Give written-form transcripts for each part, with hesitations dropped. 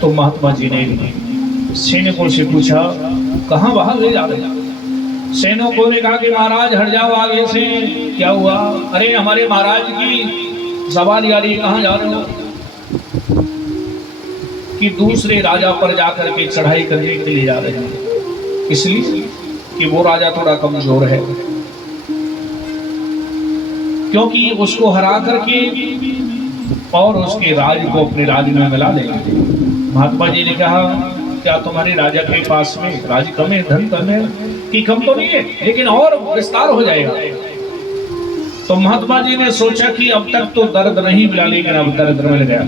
तो महात्मा जी ने सैनिकों से पूछा, कहाँ भाग ले जा रहे? सैनिकों ने कहा कि महाराज हट जाओ आगे से। क्या हुआ? अरे हमारे महाराज की सवारी आ रही, कहाँ जा रहे हो? कि दूसरे राजा पर जाकर के चढ़ाई करने के लिए जा रहे हैं, इसलिए कि वो राजा थोड़ा कमजोर है, क्योंकि उसको हरा करके और उसके राज को अपने राज में मिला लेंगे। महात्मा जी ने कहा, क्या तुम्हारे राजा के पास में राज कम है, धन कम है? कि कम तो नहीं है, लेकिन और विस्तार हो जाएगा। तो महात्मा जी ने सोचा कि अब तक तो दर्द नहीं मिला, लेकिन अब दर्द मिल गया।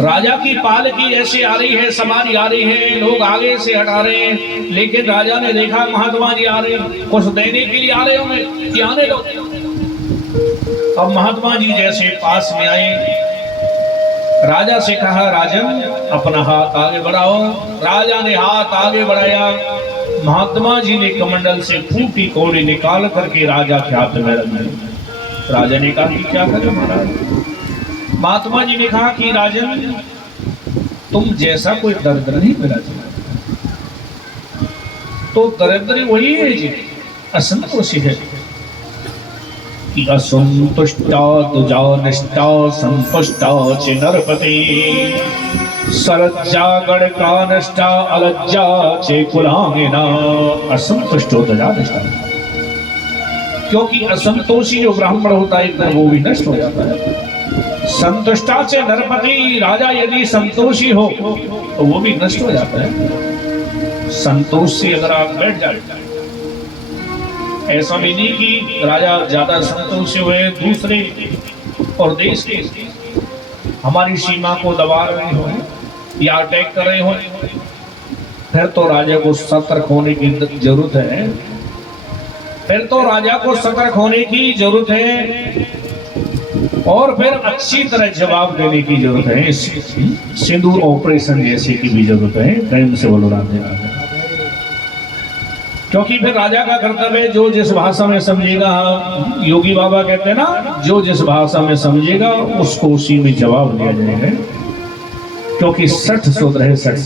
राजा की पालकी ऐसे आ रही है, सवारी आ रही है, लोग आगे से हटा रहे हैं, लेकिन राजा ने देखा महात्मा जी आ रहे हैं, कुछ देने के लिए आ रहे होंगे कि आने दो। अब महात्मा जी जैसे पास में आए, राजा से कहा, राजन अपना हाथ आगे बढ़ाओ। राजा ने हाथ आगे बढ़ाया, महात्मा जी ने कमंडल से फूटी कौड़ी निकाल करके राजा के हाथ में रख दी। राजा ने कहा कि क्या करें महाराज? महात्मा जी ने कहा कि राजन, तुम जैसा कोई दर्द नहीं मिला जी, तो दरिद्र वही है जी, असंतोषी है। कि असंतुष्टा तुजा निष्ठा संतुष्टा च नरपति, सरज्जा गणका निष्ठा अलज्जा च कुलांगिना। असंतुष्टो तुजा निष्ठा, क्योंकि असंतोषी जो ब्राह्मण होता है इधर वो भी नष्ट हो जाता है। संतुष्टा से नरपति, राजा यदि संतोषी हो तो वो भी नष्ट हो जाता है। संतोष से अगर आप बैठ जाए, ऐसा भी नहीं कि राजा ज्यादा संतोषी हुए, दूसरे और देश के हमारी सीमा को दबा रहे हो या अटैक कर रहे हो, फिर तो राजा को सतर्क होने की जरूरत है। फिर तो राजा को सतर्क होने की जरूरत है और फिर अच्छी तरह जवाब देने की जरूरत है। सिंदूर ऑपरेशन जैसे की भी जरूरत है, प्रेम से बोलो राधे राधे। क्योंकि फिर राजा का कर्तव्य जो जिस भाषा में समझेगा, योगी बाबा कहते हैं ना, जो जिस भाषा में समझेगा उसको उसी में जवाब दिया जाएगा। क्योंकि सठ शोध रहे, सठ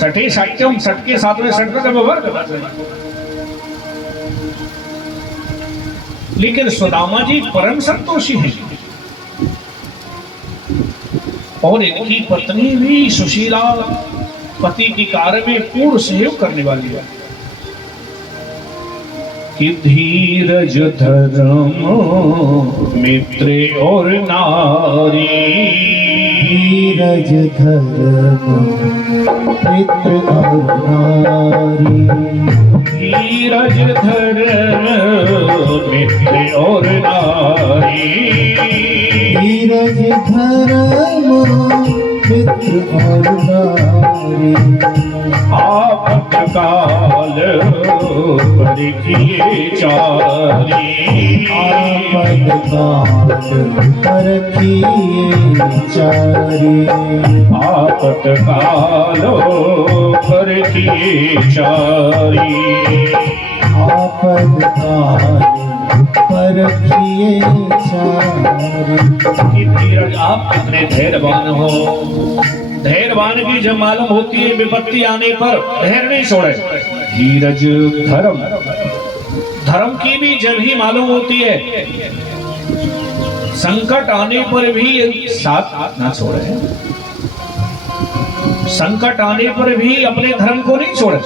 सठे साक्यम, सठ के साथ में सठ का व्यवहार करना चाहिए। लेकिन सुदामा जी परम संतोषी हैं और इनकी पत्नी भी सुशीला, पति की कार्य में पूर्ण सहयोग करने वाली है। कि धीरज धर्म मित्र और नारी, धीरज धर्म मित्र और नारी, धीरज धर्म मित्र और नारी, धीरज धर्म मित्र और नारी। आपत काल परखिए चारी, आपत काल परखिए चारी, आपत कालो परखिए चारी, आपत काल परखिए चारी। धीरज, आप कितने धैर्यवान हो। धैर्यवान की जब मालूम होती है विपत्ति आने पर धैर्य नहीं छोड़े। धीरज धर्म, धर्म की भी जब ही मालूम होती है, संकट आने पर भी साथ ना छोड़े। संकट आने पर भी अपने धर्म को नहीं छोड़े।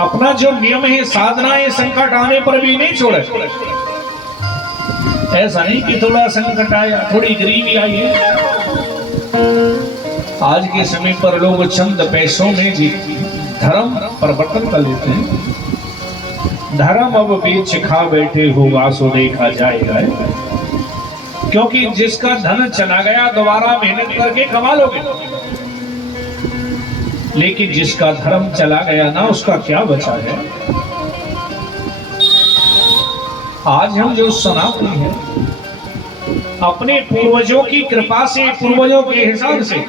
अपना जो नियम है, साधना है, संकट आने पर भी नहीं छोड़े। ऐसा नहीं कि थोड़ा संकट आया, थोड़ी गरीबी आई है। आज के समय पर लोग चंद पैसों में जी धर्म परिवर्तन कर लेते हैं। धर्म अब बेच खा बैठे होगा सो देखा जाएगा। क्योंकि जिसका धन चला गया दोबारा मेहनत करके कमा लोगे, लेकिन जिसका धर्म चला गया ना, उसका क्या बचा है। आज हम जो सनातनी हैं, अपने पूर्वजों की कृपा से, पूर्वजों के हिसाब से,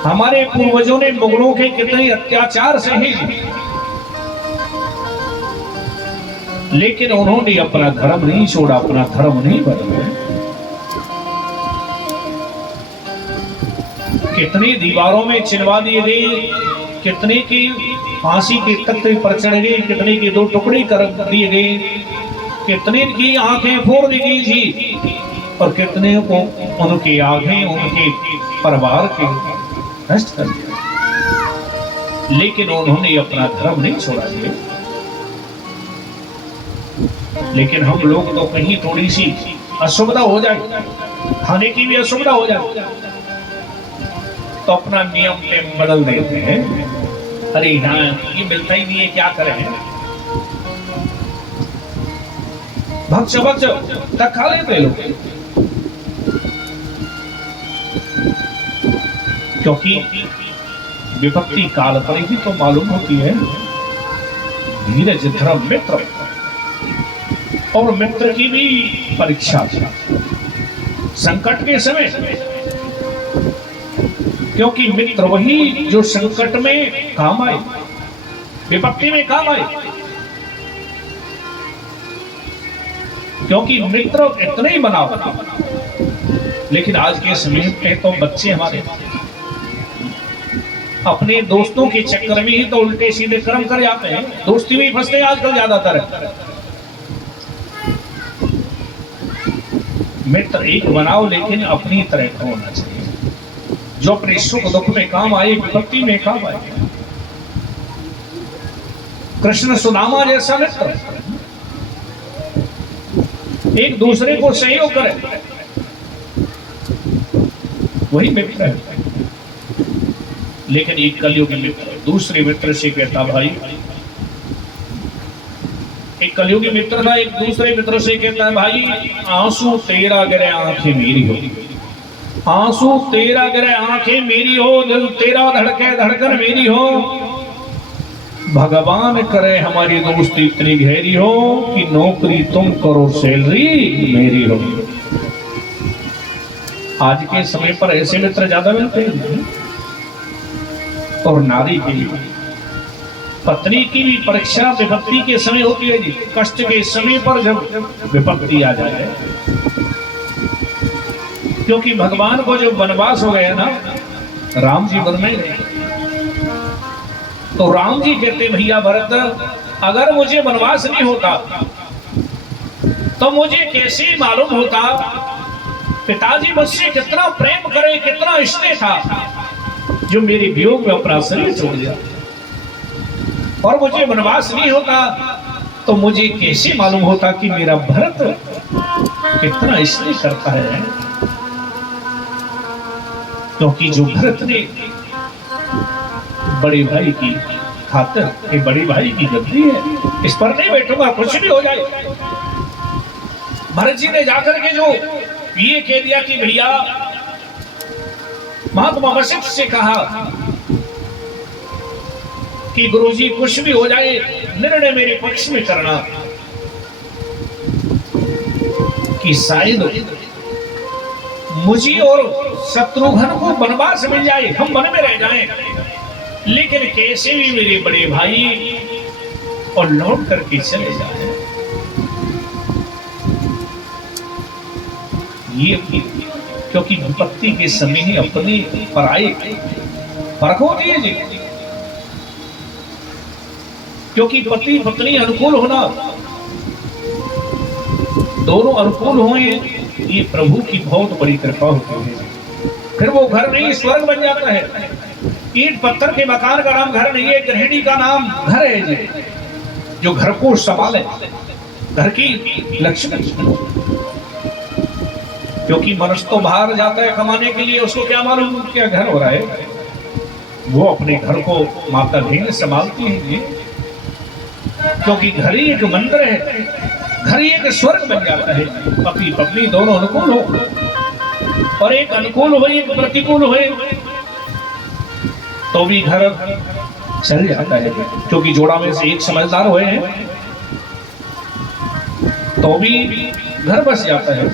हमारे पूर्वजों ने मुगलों के कितने अत्याचार से ही, लेकिन उन्होंने अपना धर्म नहीं छोड़ा, अपना धर्म नहीं बदला। कितनी दीवारों में चिनवा दिए गए, कितने की फांसी के तख्ते पर चढ़ गए, कितने के दो टुकड़े कर दिए गए, कितने की आंखें फोड़ दी गई थी और कितने को उनकी आंखें उनके परिवार के नष्ट कर दिया। लेकिन उन्होंने अपना धर्म नहीं छोड़ा दिया। लेकिन हम लोग तो कहीं थोड़ी सी असुविधा हो जाए, खाने की भी असुविधा हो जाए तो अपना नियम टेम बदल देते हैं। अरे हाँ ये मिलता ही नहीं है, क्या करें, भक्ष भक्ष तक खा लेते लोग। क्योंकि विपत्ति काल पर ही तो मालूम होती है धीरज धर्म मित्र, और मित्र की भी परीक्षा संकट के समय, क्योंकि मित्र वही जो संकट में काम आए, विपत्ति में काम आए। क्योंकि मित्र इतने ही बनाओ, लेकिन आज के समय में तो बच्चे हमारे अपने दोस्तों के चक्कर में ही तो उल्टे सीधे कर्म कर जाते हैं, दोस्ती में ही फंसते हैं आजकल ज्यादातर। मित्र एक बनाओ, लेकिन अपनी तरह का होना चाहिए, जो अपने सुख दुख में काम आए, विपत्ति में काम आए। कृष्ण सुदामा जैसा मित्र, एक दूसरे को सहयोग करे, वही मित्र है। लेकिन एक कलयुगी मित्र दूसरे मित्र से कहता, भाई, एक कलयुगी मित्र ना एक दूसरे मित्र से कहता है, भाई आंसू तेरा गिरे आंखें मेरी हो, आंसू तेरा गिरे आंखें मेरी हो, दिल तेरा धड़के धड़कन मेरी हो, भगवान करे हमारी दोस्ती इतनी गहरी हो कि नौकरी तुम करो सैलरी मेरी हो। आज के समय पर ऐसे मित्र ज्यादा मिलते हैं। और नारी की पत्नी की भी परीक्षा विपत्ति के समय होती है जी, कष्ट के समय पर जब विपत्ति आ जाए। क्योंकि भगवान को जो वनवास हो गया ना, राम जी वन में गए, तो राम जी कहते, भैया भरत, अगर मुझे वनवास नहीं होता तो मुझे कैसे मालूम होता पिताजी मुझसे कितना प्रेम करे, कितना स्नेह था, जो मेरे वियोग में अपना शरीर छोड़ दिया। और मुझे वनवास नहीं होता तो मुझे कैसे मालूम होता कि मेरा भरत कितना स्नेह करता है। क्योंकि जो भरत ने बड़े भाई की खातिर, ये बड़ी भाई की गद्दी है, इस पर नहीं बैठूंगा, कुछ भी हो जाए। भरत जी ने जाकर के जो ये कह दिया कि भैया, महात्मा वशिष्ठ से कहा कि गुरुजी कुछ भी हो जाए, निर्णय मेरे पक्ष में करना, कि शायद मुझे और शत्रुघ्न को वनवास मिल जाए, हम वन में रह जाएं, लेकिन कैसे भी मेरे बड़े भाई और लौट करके चले जाए। ये क्योंकि विपत्ति के समय ही अपने पराये फर्क होती है जी। क्योंकि पति पत्नी अनुकूल होना, दोनों अनुकूल हुए, ये प्रभु की बहुत बड़ी कृपा होती है। फिर वो घर नहीं स्वर्ग बन जाता है। ईंट पत्थर के मकान का नाम घर नहीं है, गृहिणी का नाम घर है जी, जो घर को संभाले, घर की लक्ष्मी। क्योंकि मनुष्य तो बाहर जाता है कमाने के लिए, उसको क्या मालूम क्या घर हो रहा है। वो अपने घर को माता बहन संभालती है ये, क्योंकि घर ही एक मंदिर है, घर ही एक स्वर्ग बन जाता है। पति पत्नी दोनों अनुकूल हो, और एक अनुकूल हो एक प्रतिकूल हो तो भी घर चल जाता है। क्योंकि जोड़ा में से एक समझदार हुए हैं तो भी घर बस जाता है।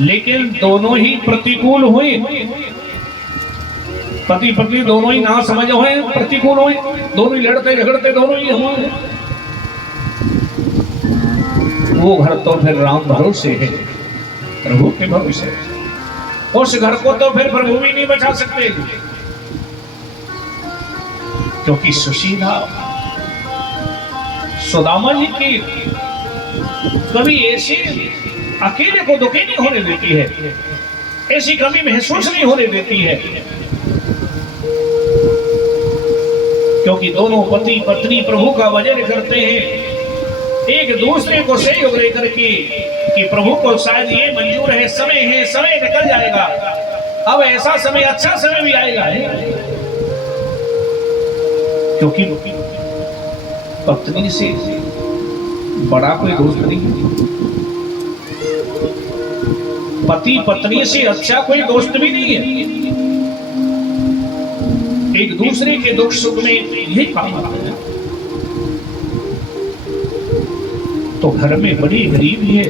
लेकिन दोनों ही प्रतिकूल हुए, पति पत्नी दोनों ही ना समझ हुए, प्रतिकूल हुए, दोनों ही लड़ते झगड़ते दोनों ही हुए, वो घर तो फिर राम भरोसे है, प्रभु के भरोसे। उस घर को तो फिर प्रभु भी नहीं बचा सकते, क्योंकि सुशीला सुदामा जी की कभी ऐसे अकेले को दुखी नहीं होने देती है, ऐसी कमी महसूस नहीं होने देती है, क्योंकि दोनों पति पत्नी प्रभु का भजन करते हैं, एक दूसरे को सहयोग लेकर के कि प्रभु को शायद ये मंजूर है, समय निकल जाएगा, अब ऐसा समय अच्छा समय भी आएगा है, क्योंकि पत्नी से बड़ा कोई दोस्त नहीं, पति पत्नी से अच्छा कोई दोस्त भी नहीं है, एक दूसरे के दुख सुख में यही काम आता है। तो घर में बड़ी गरीबी है,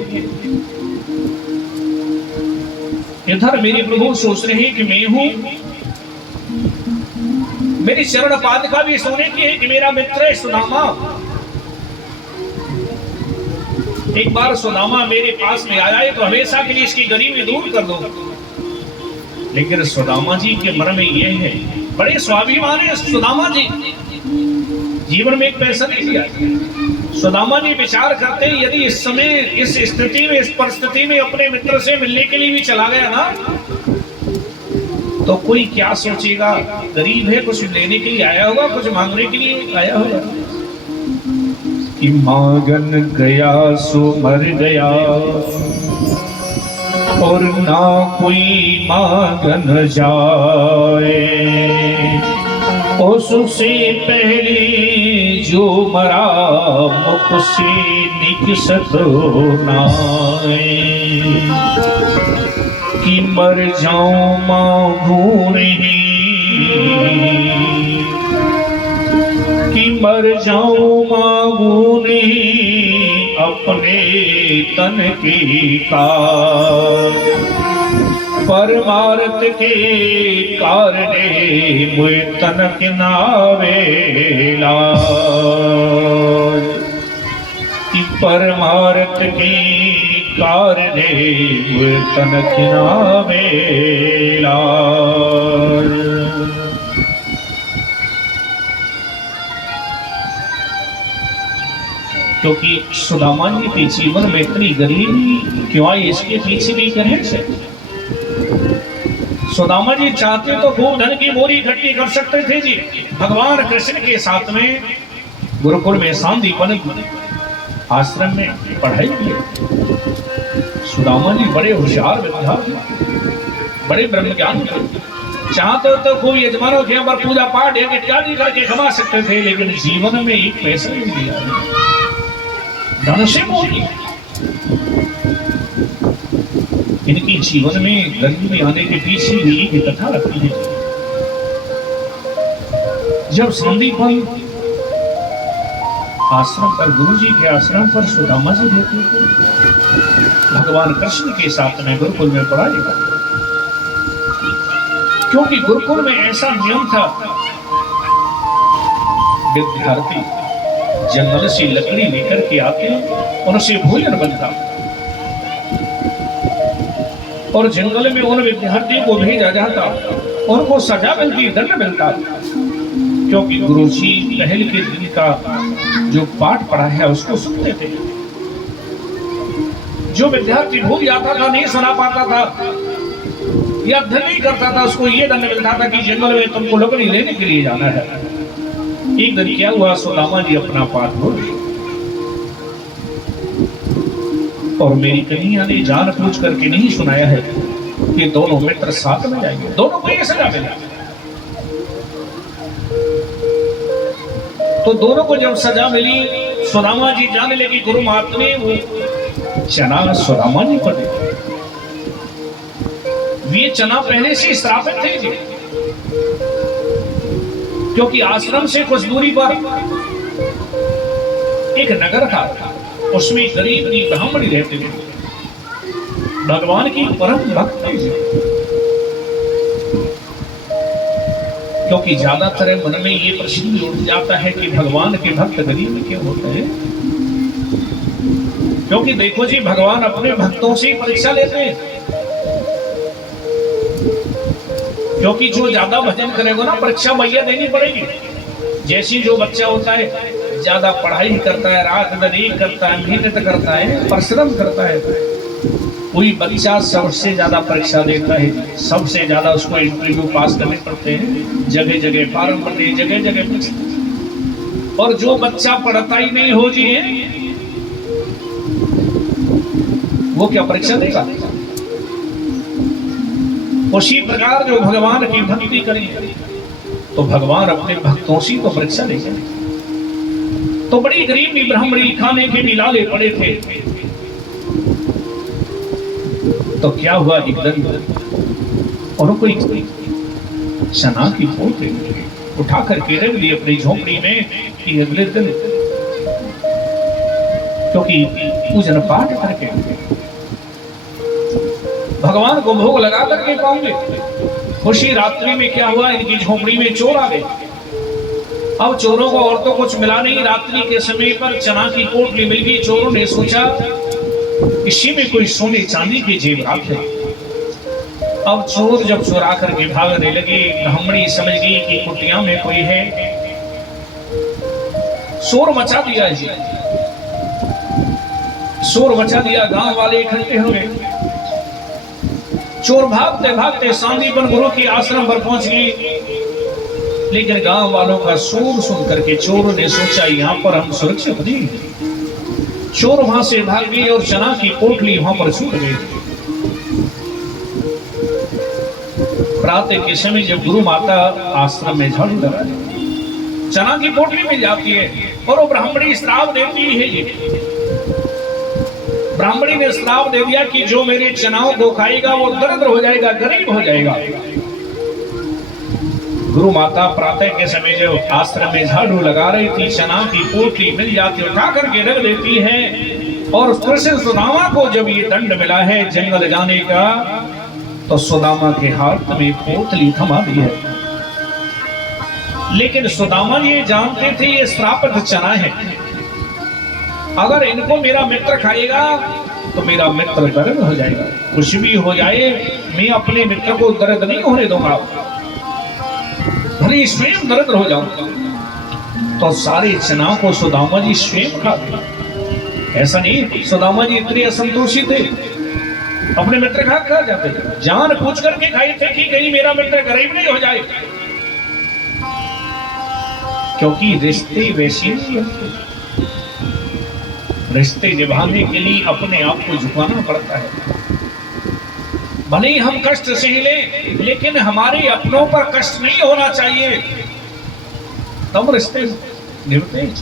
इधर मेरे प्रभु सोच रहे हैं कि मैं हूं, मेरी चरण पादुका भी सोने की है कि मेरा मित्र है सुदामा, एक बार सुदामा मेरे पास में आया है तो हमेशा के लिए इसकी गरीबी दूर कर दो। लेकिन सुदामा जी के मन में यह है, बड़े स्वाभिमान है सुदामा जी, जीवन में एक पैसा नहीं लिया। सुदामा जी विचार करते हैं यदि इस समय इस स्थिति में, इस परिस्थिति में अपने मित्र से मिलने के लिए भी चला गया ना, तो कोई क्या सोचेगा, गरीब है, कुछ लेने के लिए आया होगा, कुछ मांगने के लिए आया होगा। कि मांगन गया सो मर गया और ना कोई मांगन जाए, उससे पहले जो मरा मुख से निकसत नाए, कि मर जाऊं मांगू नहीं, कि मर जाऊं मांगू नहीं अपने तन की काज, परमार्थ के कारणे मुझ तनक नावे लाज, कि परमार्थ के कारणे मुझ तनक नावे लाज। क्योंकि सुदामा जी के जीवन में इतनी गरीबी क्यों आई, इसके पीछे भी करें से सुदामा जी चाहते तो खूब धन की बोरी इकट्ठी कर सकते थे जी, भगवान कृष्ण के साथ में गुरुकुल में सांदीपन आश्रम में पढ़ाई की। सुदामा जी बड़े होशियार विद्यार्थी, बड़े ब्रह्मज्ञानी, चाहते तो खूब यजमानों के पर पूजा पाठ इत्यादि करके कमा सकते थे, लेकिन जीवन में एक पैसा नहीं दिया, धन से मोही। इनकी जीवन में गरीबी आने के पीछे भी एक कथा रखी है। जब सांदीपन आश्रम पर, गुरु जी के आश्रम पर सुदामा जी रहते थे, भगवान कृष्ण के साथ में गुरुकुल में पढ़ाई करते, क्योंकि गुरुकुल में ऐसा नियम था, विद्यार्थी जंगल से लकड़ी लेकर के आते, उनसे भोजन बनता और जंगल में उन विद्यार्थियों को भेजा जाता, उनको सजा मिलती, दंड मिलता, क्योंकि गुरु जी पहले के दिन का जो पाठ पढ़ा है उसको सुनते थे। जो विद्यार्थी भूल जाता था, नहीं सुना पाता था या अध्ययन नहीं करता था, उसको ये दंड मिलता था कि जंगल में तुमको लकड़ी लेने के लिए जाना है। एक दिन क्या हुआ, सुदामा जी अपना पाठ भूल गए और मेरी कन्हैया ने जान पूछ करके नहीं सुनाया है कि दोनों मित्र साथ में जाएंगे, दोनों को ये सजा मिला। तो दोनों को जब सजा मिली, सुदामा जी जाने लगी गुरु महात्मा ने वो चना सुदामा जी को दे, ये चना पहले से श्रापित थे जी, क्योंकि आश्रम से कुछ दूरी पर एक नगर था, उसमें गरीब ब्राह्मणी रहते थे, भगवान की परम भक्त थे। क्योंकि ज्यादातर मन में ये प्रश्न उठ जाता है कि भगवान के भक्त गरीब क्यों होते हैं, क्योंकि देखो जी, भगवान अपने भक्तों से परीक्षा लेते हैं। क्योंकि जो ज्यादा भजन करेगा ना परीक्षा भैया देनी पड़ेगी। जैसी जो बच्चा होता है ज्यादा पढ़ाई करता है, रात दिन एक करता है, मेहनत करता है, परिश्रम करता है, कोई बच्चा सबसे ज्यादा परीक्षा देता है, सबसे ज्यादा उसको इंटरव्यू पास करने पड़ते हैं, जगह जगह फार्म भरने, जगह जगह। और जो बच्चा पढ़ता ही नहीं हो जी है वो क्या परीक्षा देगा? उसी प्रकार जो भगवान की भक्ति करेंगे तो भगवान अपने भक्तों से तो परीक्षा लेंगे। तो बड़ी गरीबी ब्राह्मणी, खाने के भी लाले पड़े थे। तो क्या हुआ, एक दिन और कोई चना की पोटली उठा करके रख ली अपनी झोपड़ी में कि अगले दिन, क्योंकि पूजन पाठ करके भगवान को भोग लगा करके पाऊंगे। खुशी रात्रि में क्या हुआ, इनकी झोपड़ी में चोर आ गए। अब चोरों को और तो कुछ मिला नहीं, रात्रि के समय पर चना की पोटली मिल गई। चोरों ने सोचा इसी में कोई सोने चांदी की जेवरात है। अब चोर जब चुरा करके भागने लगे, ब्राह्मणी समझ गई कि कुटिया में कोई है, शोर मचा दिया जी, शोर मचा दिया। गांव वाले इकट्ठे हो गए। चोर भागते भागते सांदीपन गुरु के आश्रम पर पहुंच गए। लेकिन गांव वालों का शोर सुन करके चोरों ने सोचा यहाँ पर हम सुरक्षित नहीं। चोर वहां से भाग गए और चना की पोटली वहां पर छूट गई। प्रातः के समय जब गुरु माता आश्रम में झाड़ू लगा, चना की पोटली मिल जाती है और वो ब्राह्मणी श्राप देती है। ये ब्राह्मणी ने श्राप दे दिया कि जो मेरे चनाओं को खाएगा वो दरिद्र हो जाएगा, गरीब हो जाएगा। गुरु माता प्रातः के समय जो आश्रम में झाड़ू लगा रही थी, चना की पोटली मिल जाती, उठा करके रख देती है। और कृष्ण सुदामा को जब ये दंड मिला है जंगल जाने का, तो सुदामा के हाथ में पोटली थमा दी है। लेकिन सुदामा ये जानते थे ये श्रापित चना है, अगर इनको मेरा मित्र खाएगा तो मेरा मित्र दरिद्र हो जाएगा। कुछ भी हो जाए मैं अपने मित्र को दरिद्र नहीं होने दूंगा, भले स्वयं दरिद्र हो जाऊंगा। तो सारे चना को सुदामा जी स्वयं खा गए। ऐसा नहीं, सुदामा जी इतने असंतोषी थे, अपने मित्र खा जाते थे, जान पूछ करके खाए थे कि कहीं मेरा मित्र गरीब नहीं हो जाए। क्योंकि रिश्ते वैसे नहीं, रिश्ते निभाने के लिए अपने आप को झुकाना पड़ता है। भले ही हम कष्ट सह लें, लेकिन हमारे अपनों पर कष्ट नहीं होना चाहिए, तब रिश्ते निभते हैं।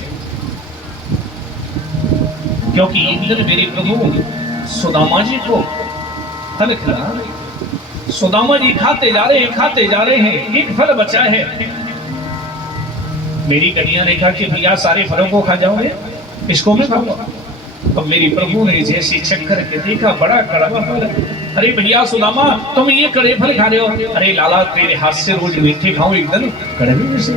क्योंकि एक दिन मेरे प्रभु सुदामा जी को फल खिला, सुदामा जी खाते जा रहे हैं, एक फल बचा है। मेरी कन्या ने कहा कि भैया सारे फलों को खा जाओगे, इसको मैं खाऊंगा। अब मेरी प्रभु ने जैसे चेक करके देखा, बड़ा कड़वा फल। अरे भैया सुदामा तुम ये कड़े फल खा रहे हो। अरे लाला तेरे हाथ से रोज मीठे खाऊं, एकदम कड़वे से।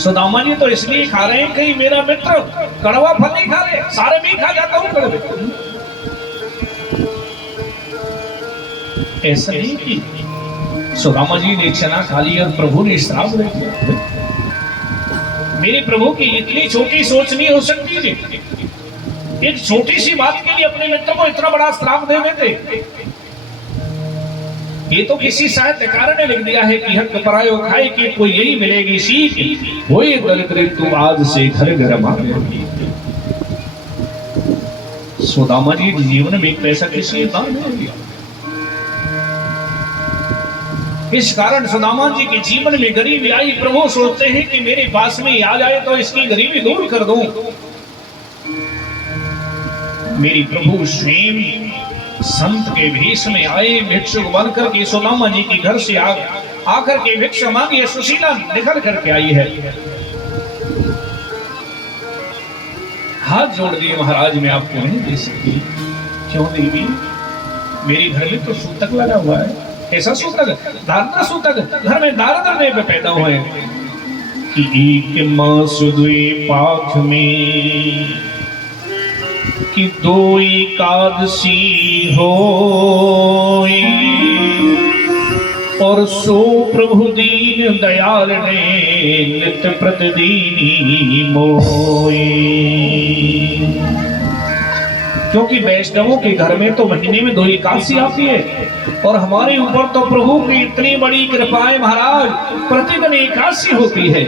सुदामा जी तो इसलिए खा रहे हैं कहीं मेरा मित्र कड़वा फल नहीं खा रहे, सारे भी खा जाता हूं कड़वे। ऐसा नहीं कि सुदामा जी ने चना खा लिया और प्रभु ने श्राप दे दिया। मेरे प्रभु की इतनी छोटी सोच नहीं हो सकती जी, एक छोटी सी बात के लिए अपने मित्र को इतना बड़ा श्राप दे देते। ये तो किसी साहित्यकार ने लिख दिया है कि हक परायो खाए कि कोई यही मिलेगी सीख, वही दरिद्र तू आज से घर घर मांगे। सुदामा जी जीवन में एक पैसा किसी दान नहीं दिया। इस कारण सुदामा जी के जीवन में गरीबी आई। प्रभु सोचते हैं कि मेरे पास में आ जाए तो इसकी गरीबी दूर कर दूं। मेरी प्रभु स्वयं संत के भेष में आए, भिक्षुक बनकर के सुदामा जी के घर से आकर के भिक्षा मांगी। सुशीला निकल करके आई है, हाथ जोड़ दिए, महाराज मैं आपको नहीं दे सकती। क्यों देवी? मेरे घर में तो सूतक लगा हुआ है। ऐसा सूतक, दारिद्र सूतक, घर में दारिद्र में पैदा हुए कि एक मास दुई पाख में कि दो एकादशी हो और सो प्रभु दीन दयाल ने नित्य प्रतिदीनी मोई। क्योंकि वैष्णवों के घर में तो महीने में 2 एकादशी आती है और हमारे ऊपर तो प्रभु की इतनी बड़ी कृपा है महाराज, प्रतिदिन एकादशी होती है।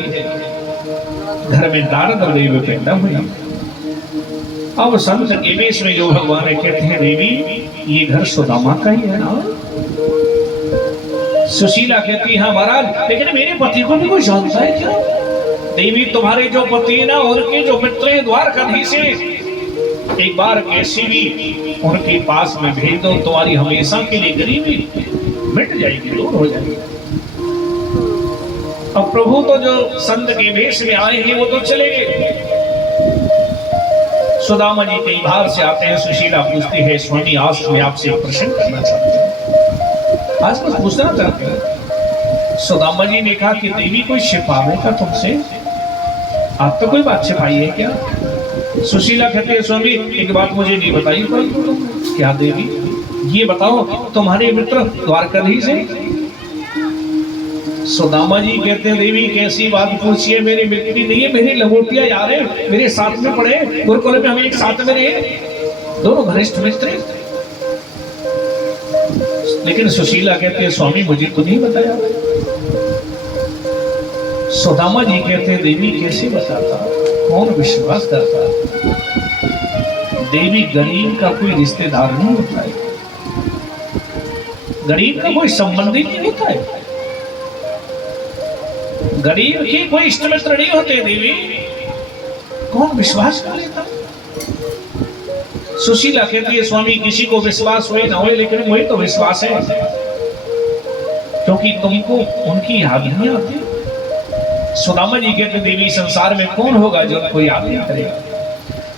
घर में नारद देव पैदा हुए। अब संत के वेश में जो भगवान कहते हैं देवी ये घर सुदामा का ही है ना। सुशीला कहती है महाराज लेकिन मेरे पति को भी कोई जानता है क्या? देवी तुम्हारे जो पति है ना उनके जो मित्र हैं द्वारकाधीश से, एक बार कैसी भी उनके पास में भेज दो, तुम्हारी हमेशा के लिए गरीबी मिट जाएगी, दूर हो जाएगी। अब प्रभु तो जो संत के वेश में आए हैं वो तो चले गए। सुदामा जी कई बार से आते हैं। सुशीला पूछती है स्वामी आज मैं आपसे एक प्रश्न करना चाहती हूँ, आज कुछ पूछना चाहती हूँ। सुदामा जी ने कहा कि देवी कोई छिपावे का तुमसे? आप तो कोई बात छिपाई है क्या? सुशीला कहते हैं स्वामी एक बात मुझे नहीं बताई कोई। क्या देवी? ये बताओ तुम्हारे मित्र द्वारकाधीश हैं? सुदामा जी कहते हैं देवी कैसी बात पूछी है, मेरे मित्र नहीं है, मेरे लंगोटिया यार है, मेरे साथ में पढ़े गुरुकुल में, हम एक साथ में रहे, दोनों घनिष्ठ मित्र। लेकिन सुशीला कहते हैं स्वामी मुझे तो नहीं बताया। सुदामा जी कहते हैं देवी कैसे बताता, कौन विश्वास करता? देवी गरीब का कोई रिश्तेदार नहीं होता है, गरीब का कोई संबंधी नहीं होता है, गरीब की कोई इष्ट मित्र नहीं होते। देवी कौन विश्वास कर लेता? सुशीला कहती है स्वामी किसी को विश्वास हुए ना हुए लेकिन मुझे तो विश्वास है, क्योंकि तुमको उनकी याद नहीं आती। सुदामा जी कहते देवी संसार में कौन होगा जो उनको याद नहीं करेगा,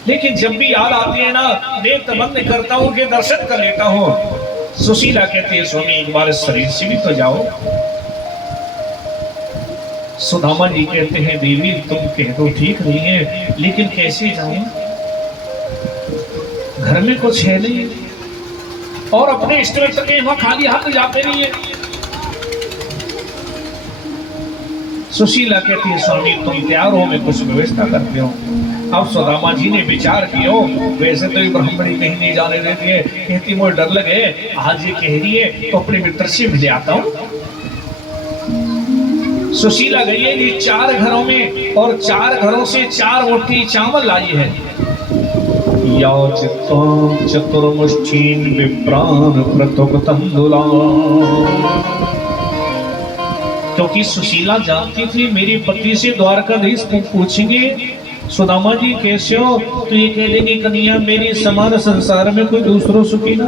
लेकिन जब भी याद आती है ना नेत्र बंद करता हूं, उनके दर्शन कर लेता हूं। सुशीला कहती है स्वामी एक बार शरीर से भी तो जाओ। सुदामा जी कहते हैं देवी तुम कह दो ठीक नहीं है लेकिन कैसे जाऊं, घर में कुछ है नहीं और अपने इष्ट मित्र के वहां खाली हाथ जाते नहीं है। सुशीला कहती है स्वामी तुम तैयार हो, मैं कुछ व्यवस्था करते हो। अब सुदामा जी ने विचार किया वैसे तो ये ब्राह्मणी कहीं नहीं जाने देती है, कहती मुझे डर लगे आज ये कह रही है तो अपने मित्र से मिल आता हूं। सुशीला गई है जी 4 घरों में और 4 घरों से 4 मुट्ठी चावल लाई है। याचित्वां चतुर्मुष्ठीन् विप्रान् प्रतुक्तंदुलान्। क्योंकि सुशीला जानती थी मेरे पति से द्वारकाधीश पूछेंगे सुदामा जी कैसे हो, तो ये कह देंगे कन्हैया मेरे समान संसार में कोई दूसरों सुखी ना।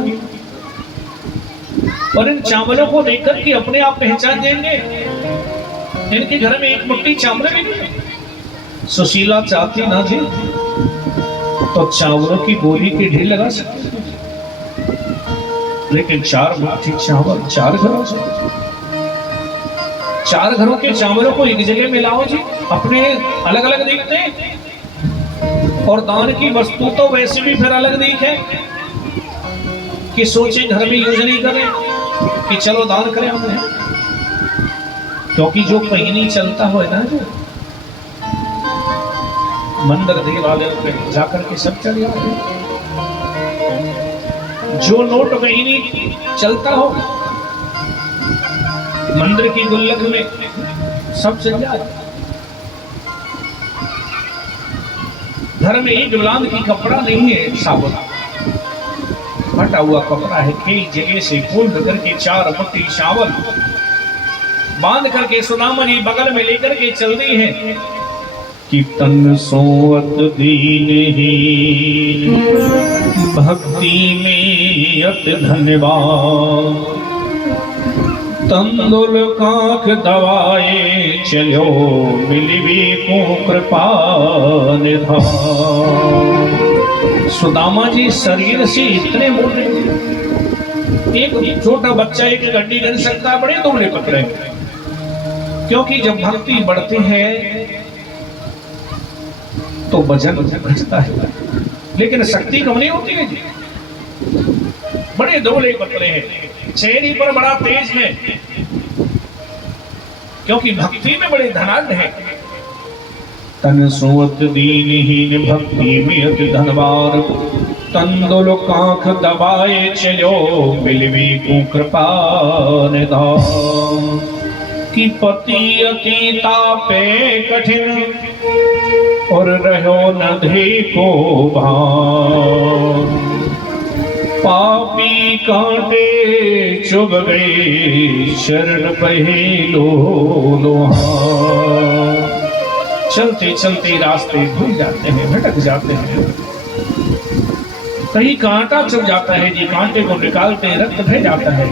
और इन चावलों को देखकर कि अपने आप पहचान देंगे इनके घर में एक मुट्ठी चावल भी नहीं। सुशीला चाहती ना थी तो चावलों की बोरी की ढेर लगा सकती, लेकिन 4 मुट्ठी चावल 4 घरों से, 4 घरों के चावलों को एक जगह मिलाओ जी, अपने अलग अलग देखते हैं। और दान की वस्तु तो वैसे भी फिर अलग दिखे कि सोचे घर में यूज नहीं करें कि चलो दान करें हमने, क्योंकि जो कहीं नहीं चलता हो ना जो मंदिर देवालयों पे जाकर के सब चले आते, जो नोट कहीं नहीं चलता हो मंदिर की गुल्लक में सब चल जाए। घर में एक गुलाम की कपड़ा नहीं है, साबुन फटा हुआ कपड़ा है, कई जगह से फोल्ड करके 4 मुट्ठी चावल बांध करके सुदामा जी बगल में लेकर के चल रही है कि तन सोवत दीनहीन भक्ति में अति धन्यवाद, तंदुल काख दवाए चलो मिलवी को कृपा निधान। सुदामा जी शरीर से इतने मोटे, एक छोटा बच्चा एक गड्डी गिन सकता है, बड़े दुबले पतले, क्योंकि जब भक्ति बढ़ती है तो वजन घटता है लेकिन शक्ति कम नहीं होती है जी। बड़े दुबले पतले हैं, चेहरे पर बड़ा तेज है, क्योंकि भक्ति में बड़े धनाढ्य है। तन सोत दीनहीन भक्ति में अति धनवार, तंदुल कांख दबाए चलो मिलवी को कृपा निधान। कि पति अति तापे कठिन और रहो न देखो भान। पापी कांटे चुभ गए शरण पहेलो लोहान। चलते चलते रास्ते भूल जाते हैं, भटक जाते हैं, कहीं कांटा चुभ जाता है जी, कांटे को निकालते रक्त बह जाता है,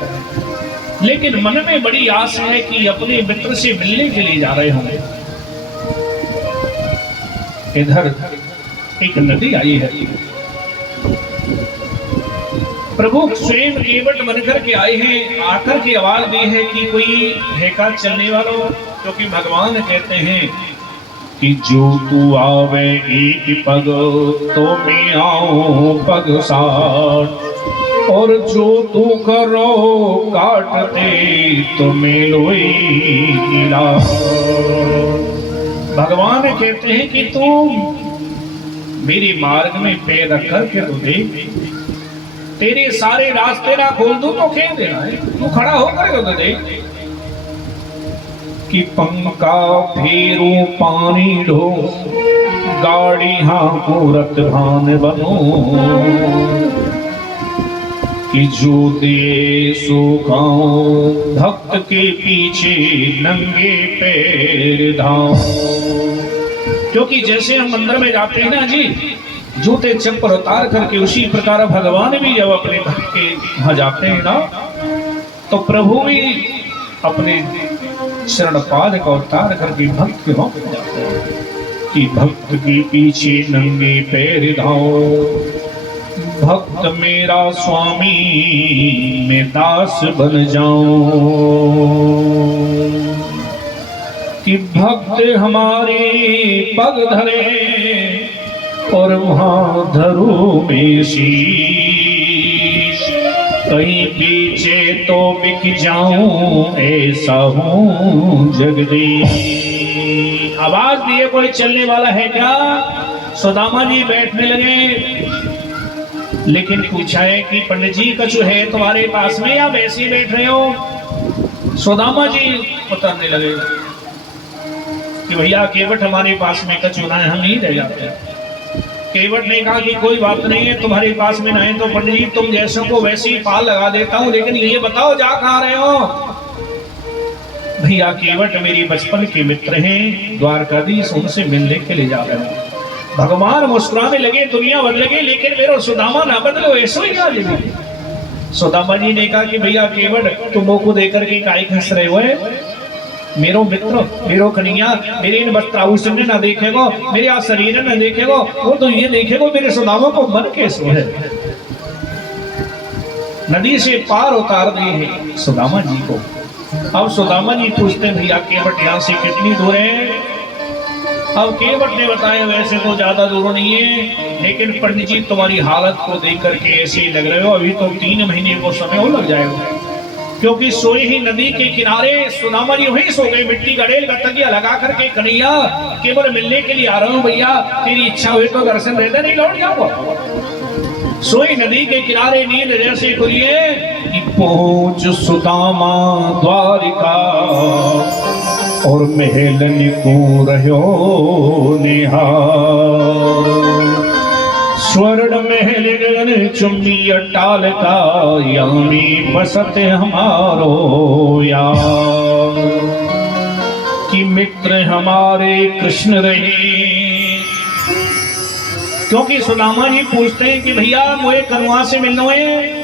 लेकिन मन में बड़ी आस है कि अपने मित्र से मिलने के लिए जा रहे होंगे। इधर एक नदी आई है, प्रभु स्वयं केवट बनकर के आए हैं, आकर के आवाज दी है कि कोई है का चलने वालों, क्योंकि भगवान कहते हैं कि जो तू आवे एक पग तो मैं आऊं पग साथ, और जो तू करो काटते तो मैं लोई गिला। भगवान कहते हैं कि तू मेरे मार्ग में पैर रख करके तो देख, तेरे सारे रास्ते ना खोल दूं तो क्या देना है, तू खड़ा होकर तो देख। कि पंका फेरू पानी ढो गाड़ी हाँ मूरत भान बनो। कि जो दे सो खाओ भक्त के पीछे नंगे पैर धाओ। क्योंकि जैसे हम मंदिर में जाते हैं ना जी, जूते चप्पल उतार करके, उसी प्रकार भगवान भी जब अपने भक्त के वहां जाते हैं ना, तो प्रभु भी अपने शरण पाद का उतार करके भक्त के वहां जाते हैं। कि भक्त के पीछे नंगे पैर धाओ, भक्त मेरा स्वामी मैं दास बन जाऊं। कि भक्त हमारे पग धरे और वहां धरू में शीश, कहीं पीछे तो बिक जाऊं ऐसा हूं जगदीश। आवाज दिए कोई चलने वाला है क्या? सुदामा जी बैठने लगे, लेकिन पूछा है कि पंडित जी कछु है तुम्हारे पास में या वैसे ही बैठ रहे हो? सुदामा जी उतरने लगे कि भैया केवट हमारे पास में कछु ना है, हम नहीं रह जाते। केवट ने कहा कि कोई बात नहीं है, तुम्हारे पास में ना है तो पंडित जी तुम जैसों को वैसे ही पाल लगा देता हूँ, लेकिन ये बताओ जा कहाँ रहे हो? भैया केवट मेरी बचपन के मित्र हैं, द्वारकाधीश उनसे मिलने के लिए जा रहे हैं। भगवान मुस्कुराने लगे, दुनिया बदल लगे, लेकिन मेरा सुदामा ना बदलो, ऐसा ही क्या लगे? सुदामा जी ने कहा कि भैया केवट तुम को देकर के काई खस रहे हुए, मेरो मित्र मेरो कन्हैया मेरे इन वस्त्राभूषण ने ना देखेगो, मेरे आ शरीर न देखेगो, वो तो ये देखेगो मेरे सुदामा को मन कैसे है। नदी से पार उतार दिए हैं सुदामा जी को। अब सुदामा जी पूछते भैया केवट यहाँ से कितनी दूर है? अब केवट ने बताया वैसे तो ज्यादा दूर नहीं है, लेकिन पंडित जी तुम्हारी हालत को देख करके ऐसे ही लग रहे हो, अभी तो 3 महीने को समय और लग जाएगा। क्योंकि सोए ही नदी के किनारे सुदामा जी वहीं सो गए, मिट्टी का ढेर तकिया लगा करके, कन्हैया केवल मिलने के लिए आ रहा हूँ भैया, तेरी इच्छा हुई तो दर्शन देते नहीं लौट जाऊंगा। सोई नदी के किनारे नींद जैसे खुलिए कि पहुंच सुदामा द्वारिका और महलन को रहो निहार। स्वर्ण महल गगन चुंबी अटाल का, यामी बसत हमारो यार। कि मित्र हमारे कृष्ण रहे। क्योंकि सुदामा जी पूछते हैं कि भैया मुझे कन्वा से मिलना है।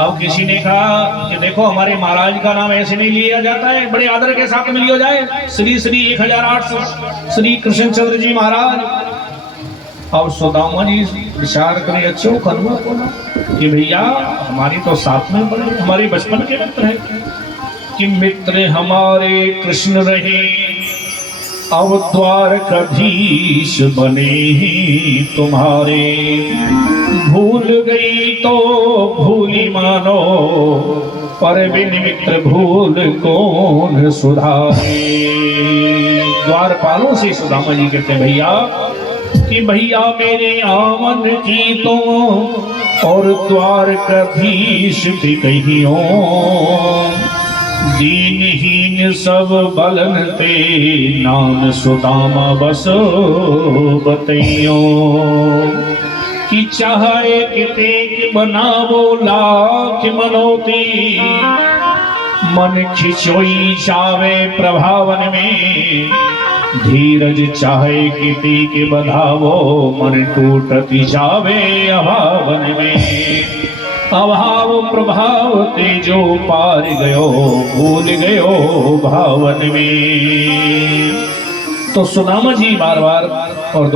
अब किसी ने कहा कि देखो हमारे महाराज का नाम ऐसे नहीं लिया जाता है, बड़े आदर के साथ में लिया जाए, श्री श्री 1008 श्री कृष्णचंद्र जी महाराज। अब सुदामा जी विचार करें अच्छे कन्वा को ना कि भैया हमारी तो साथ में पड़े, हमारे बचपन के मित्र है। कि मित्र हमारे कृष्ण रहे, अब द्वारकाधीश बने ही तुम्हारे। भूल गई तो भूली मानो, पर बिन मित्र भूल कौन सुधारे। द्वारपालों से सुदामा जी कहते हैं भैया कि भैया मेरे आवन की तो और द्वारकाधीश भी कहियो, दीनहीन सब बलन ते नाम सुदामा बस बतइयो। कि चाहे कितेक बनावो लाख मनोती, मन खिचोई जावे प्रभावन में, धीरज चाहे किति के बधावो मन टूटती जावे अभावन में। अभाव प्रभाव तेजो पार गयो भूल गयो भावन में। तो सुदामा जी बार बार